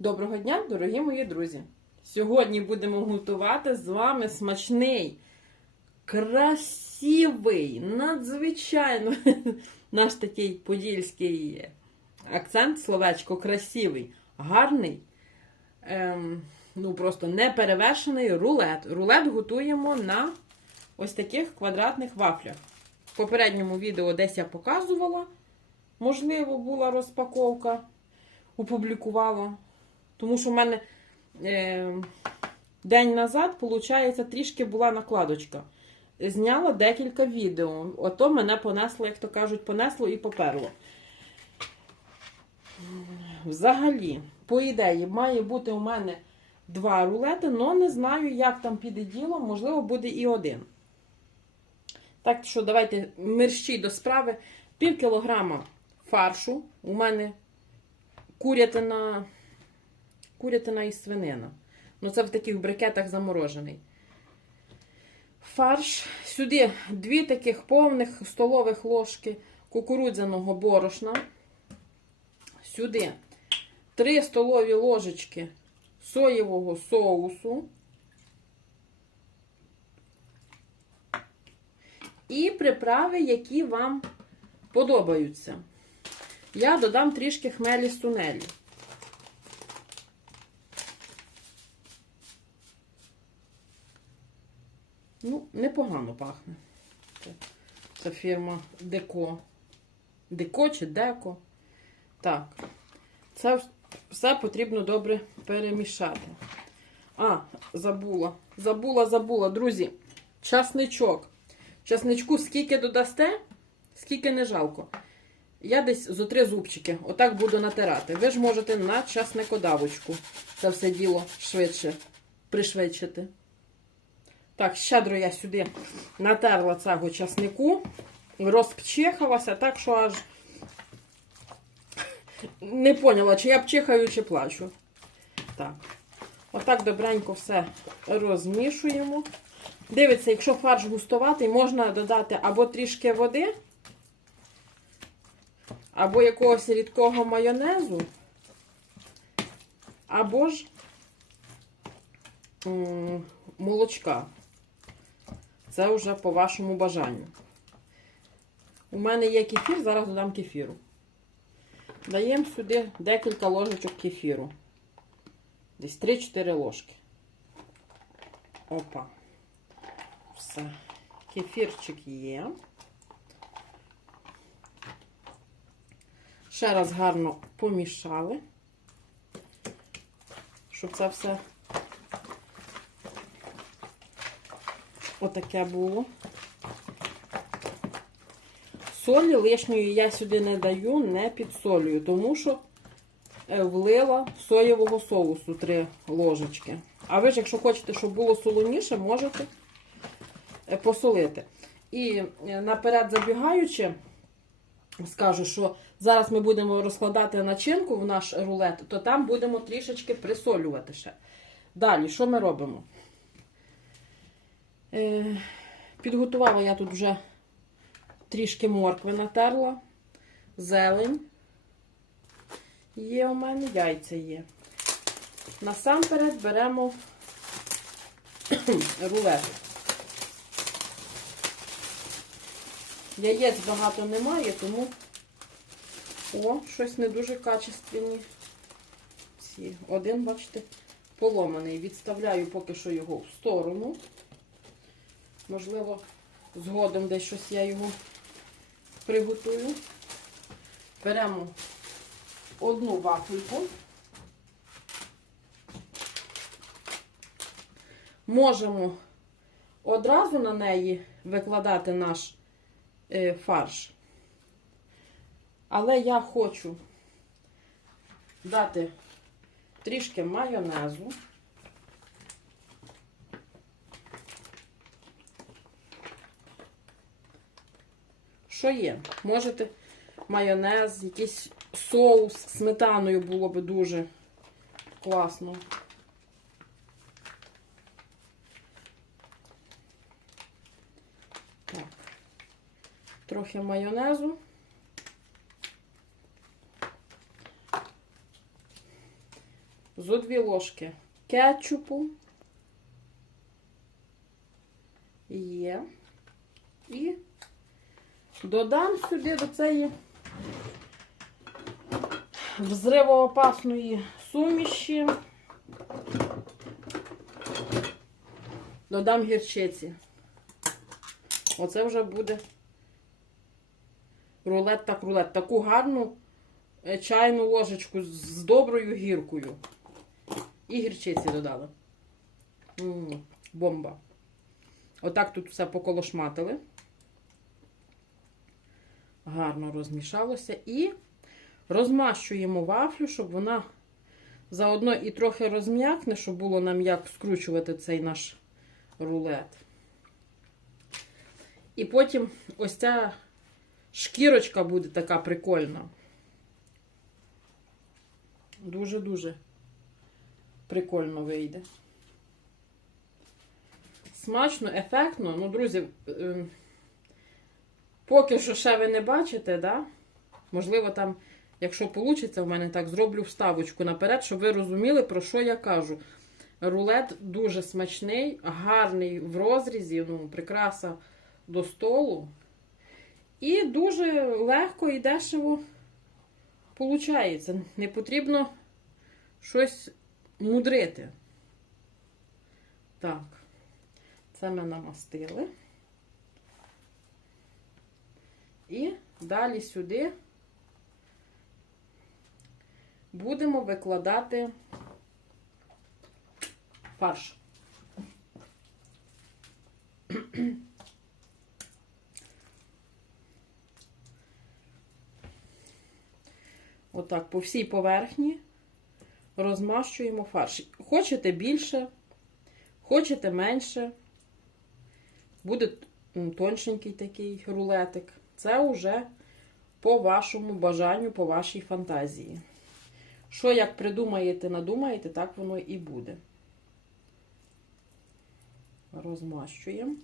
Доброго дня, дорогі мої друзі! Сьогодні будемо готувати з вами смачний, красивий, надзвичайно наш такий подільський акцент, словечко красивий, гарний, ем, ну просто неперевершений рулет. Рулет готуємо на ось таких квадратних вафлях. В попередньому відео десь я показувала, можливо, була розпаковка, опублікувала. Тому що в мене е, день назад, виходить, трішки була накладочка. Зняла декілька відео. Ото мене понесло, як то кажуть, понесло і поперло. Взагалі, по ідеї, має бути у мене два рулети, але не знаю, як там піде діло, можливо, буде і один. Так що, давайте мерщій до справи. Пів кілограма фаршу. У мене курятина курятина і свинина. Ну, це в таких брикетах заморожений. Фарш. Сюди дві таких повних столових ложки кукурудзяного борошна. Сюди 3 столові ложечки соєвого соусу. І приправи, які вам подобаються. Я додам трішки хмелі сунелі. Ну, непогано пахне. Це, це фірма Деко. Деко чи Деко. Так. Це все потрібно добре перемішати. А, забула. Забула, забула, друзі. Часничок. Часничку скільки додасте, скільки не жалко. Я десь зо три зубчики. Отак буду натирати. Ви ж можете на часникодавочку це все діло швидше пришвидшити. Так, щедро я сюди натерла цього часнику, розпчихалася, так що аж не поняла, чи я пчихаю, чи плачу. Так. Отак добренько все розмішуємо. Дивіться, якщо фарш густуватий, можна додати або трішки води, або якогось рідкого майонезу, або ж молочка. Це вже по вашому бажанню. У мене є кефір, зараз додам кефіру. Даємо сюди декілька ложечок кефіру. Десь 3-4 ложки. Опа. Все. Кефірчик є. Ще раз гарно помішали, щоб це все Отаке було. Солі лишньої я сюди не даю, не підсолюю, тому що е, влила соєвого соусу 3 ложечки. А ви ж, якщо хочете, щоб було солоніше, можете е, посолити. І е, наперед забігаючи, скажу, що зараз ми будемо розкладати начинку в наш рулет, то там будемо трішечки присолювати ще. Далі, що ми робимо? Е, Підготувала я тут вже трішки моркви натерла, зелень. Є у мене, яйця є. Насамперед беремо рулет. Яєць багато немає, тому о, щось не дуже качественні. Ці. Один, бачите, поломаний. Відставляю поки що його в сторону. Можливо, згодом десь щось я його приготую. Беремо одну вафельку. Можемо одразу на неї викладати наш е, фарш. Але я хочу дати трішки майонезу. Що є? Можете майонез, якийсь соус сметаною було би дуже класно. Так. Трохи майонезу. зо дві ложки кетчупу. Є. Додам сюди до цієї взривоопасної суміші. Додам гірчиці. Оце вже буде рулет так рулет. Таку гарну е, чайну ложечку з доброю гіркою. І гірчиці додала. Бомба. Отак тут все поколошматили. Гарно розмішалося. І розмащуємо вафлю, щоб вона заодно і трохи розм'якне, щоб було нам як скручувати цей наш рулет. І потім ось ця шкірочка буде така прикольна. Дуже-дуже прикольно вийде. Смачно, ефектно. Ну, друзі, е, поки що ще ви не бачите, да? можливо, там, якщо вийде, в мене так зроблю вставочку наперед, щоб ви розуміли, про що я кажу. Рулет дуже смачний, гарний в розрізі, ну, прикраса до столу. І дуже легко і дешево виходить. Не потрібно щось мудрити. Так, це ми намастили. І далі сюди будемо викладати фарш. Отак, по всій поверхні розмащуємо фарш. Хочете більше, хочете менше. Буде тоншенький такий рулетик. Це вже по вашому бажанню, по вашій фантазії. Що, як придумаєте, надумаєте, так воно і буде. Розмащуємо.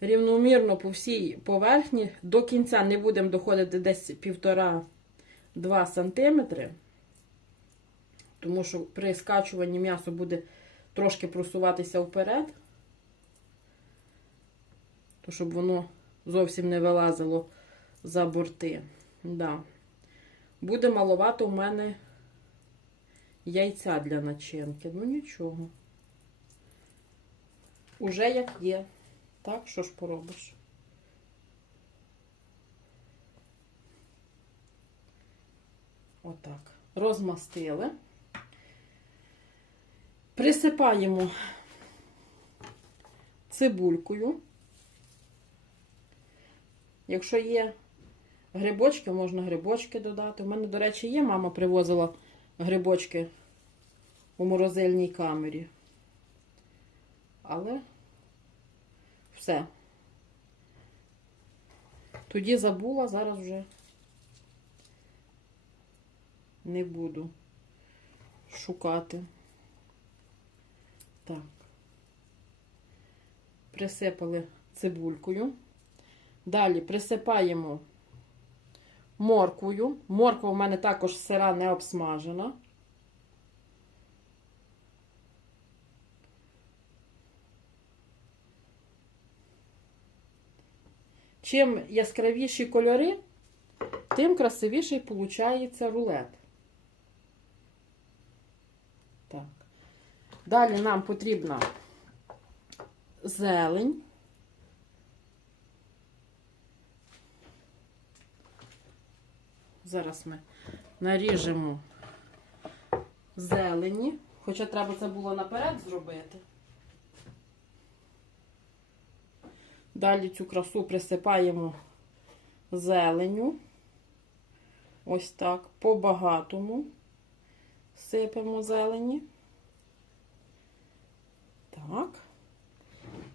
Рівномірно по всій поверхні. До кінця не будемо доходити десь 1,5-2 см, тому що при скачуванні м'ясо буде трошки просуватися вперед, то щоб воно зовсім не вилазило за борти. Да. Буде маловато у мене яйця для начинки. Ну нічого. Уже як є. Так, що ж поробиш? Отак. Розмастили. Присипаємо цибулькою. Якщо є грибочки, можна грибочки додати. У мене, до речі, є, мама привозила грибочки у морозильній камері. Але все. Тоді забула, зараз вже не буду шукати. Так. Присипали цибулькою. Далі присипаємо морквою. Морква у мене також сира не обсмажена. Чим яскравіші кольори, тим красивіший виходить рулет. Так. Далі нам потрібна зелень. Зараз ми наріжемо зелені, хоча треба це було наперед зробити. Далі цю красу присипаємо зеленю. Ось так, по-багатому сипемо зелені. Так.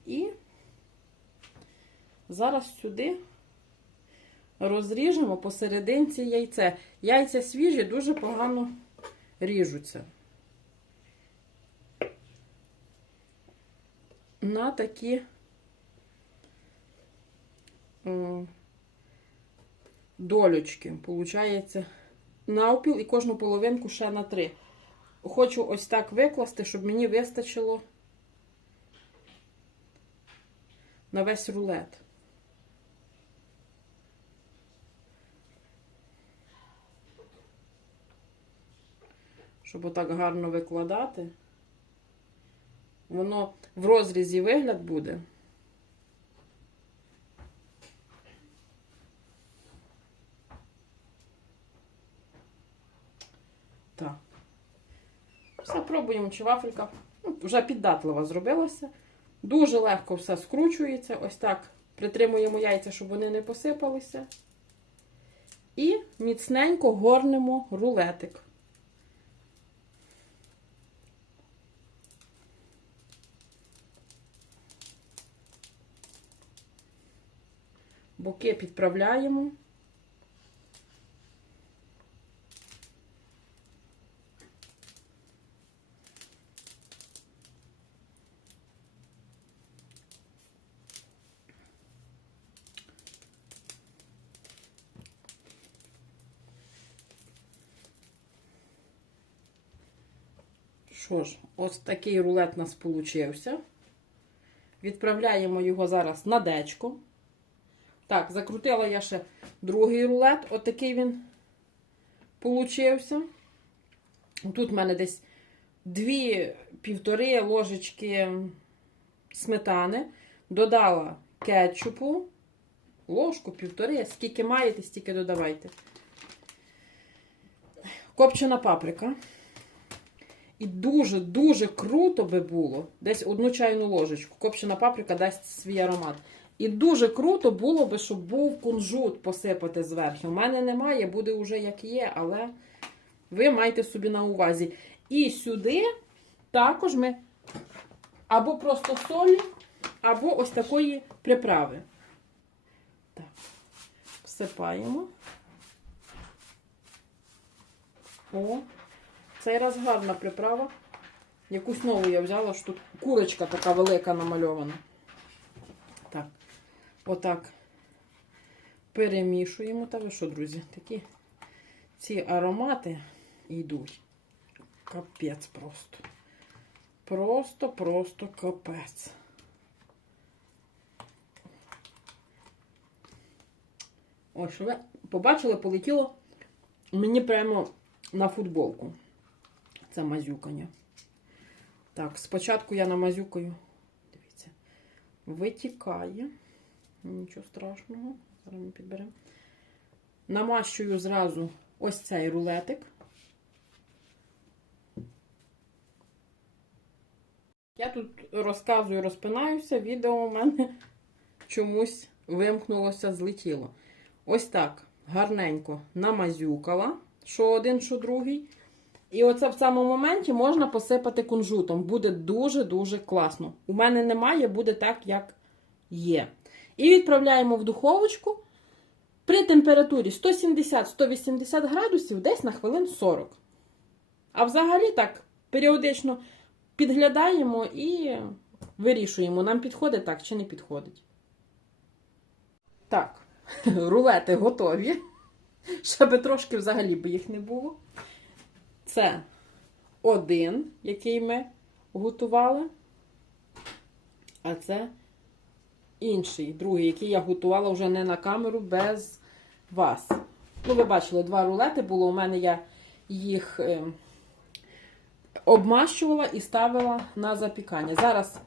І зараз сюди розріжемо посерединці яйце. Яйця свіжі дуже погано ріжуться. На такі долючки. Получається навпіл і кожну половинку ще на три. Хочу ось так викласти, щоб мені вистачило на весь рулет. Щоб отак гарно викладати. Воно в розрізі вигляд буде. Так. Все пробуємо, чи вафелька. Ну, вже піддатлива зробилася. Дуже легко все скручується. Ось так притримуємо яйця, щоб вони не посипалися. І міцненько горнемо рулетик. Боки підправляємо. Що ж, ось такий рулет у нас получився. Відправляємо його зараз на дечко. Так, закрутила я ще другий рулет. Отакий він получився. Тут в мене десь дві півтори ложечки сметани. Додала кетчупу. Ложку, півтори. Скільки маєте, стільки додавайте. Копчена паприка. І дуже-дуже круто би було. Десь одну чайну ложечку. Копчена паприка дасть свій аромат. І дуже круто було би, щоб був кунжут посипати зверху. У мене немає, буде вже як є, але ви маєте собі на увазі. І сюди також ми або просто солі, або ось такої приправи. Так, всипаємо. О, цей раз гарна приправа. Якусь нову я взяла, що тут курочка така велика намальована. Так, отак перемішуємо. Та ви що, друзі, такі ці аромати йдуть. Капець просто. Просто, просто капець. Ось, що ви побачили, полетіло мені прямо на футболку. Це мазюкання. Так, спочатку я намазюкаю. Дивіться, витікає. Нічого страшного. Зараз ми підберемо. Намащую зразу ось цей рулетик. Я тут розказую, розпинаюся, відео у мене чомусь вимкнулося, злетіло. Ось так гарненько намазюкала, що один, що другий. І оце в цьому моменті можна посипати кунжутом. Буде дуже-дуже класно. У мене немає, буде так, як є. І відправляємо в духовочку при температурі 170-180 градусів десь на хвилин 40. А взагалі так, періодично підглядаємо і вирішуємо, нам підходить так чи не підходить. Так, рулети готові. Щоб трошки взагалі би їх не було. Це один, який ми готували. А це інший, другий, який я готувала вже не на камеру без вас. Ну, ви бачили, два рулети було. У мене я їх е, обмащувала і ставила на запікання. Зараз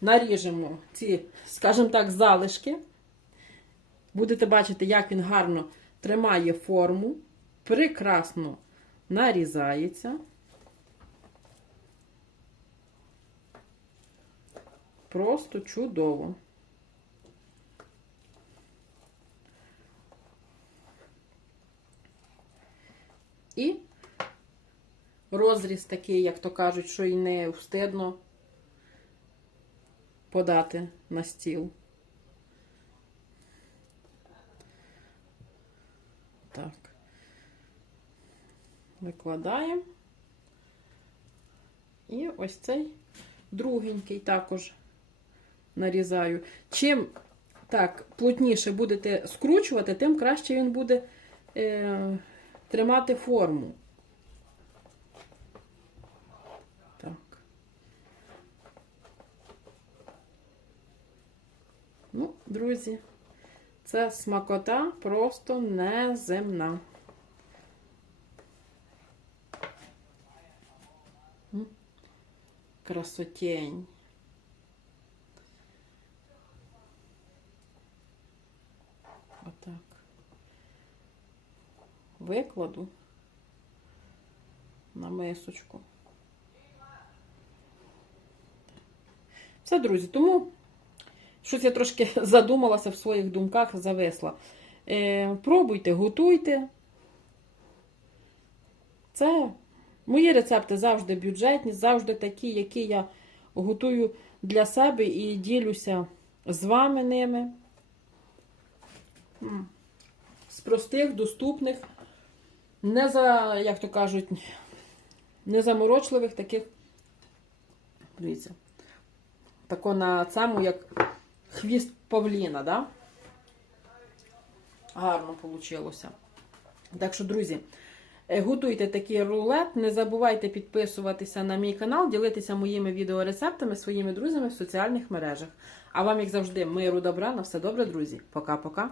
наріжемо ці, скажімо так, залишки. Будете бачити, як він гарно тримає форму, прекрасно нарізається. Просто чудово. І розріз такий, як то кажуть, що і не встидно подати на стіл. Так. Викладаємо. І ось цей другенький також нарізаю. Чим так плотніше будете скручувати, тим краще він буде е, тримати форму. Так. Ну, друзі, це смакота просто неземна. Красотень. Отак. Викладу на мисочку. Все, друзі, тому щось я трошки задумалася в своїх думках, зависла. Е, пробуйте, готуйте. Це мої рецепти завжди бюджетні, завжди такі, які я готую для себе і ділюся з вами ними. З простих, доступних, не за, як то кажуть, незаморочливих таких. Дивіться. Тако на цьому, як хвіст павліна, да? Гарно вийшло. Так що, друзі, е, готуйте такий рулет. Не забувайте підписуватися на мій канал, ділитися моїми відеорецептами своїми друзями в соціальних мережах. А вам, як завжди, миру добра, на все добре, друзі. Пока-пока.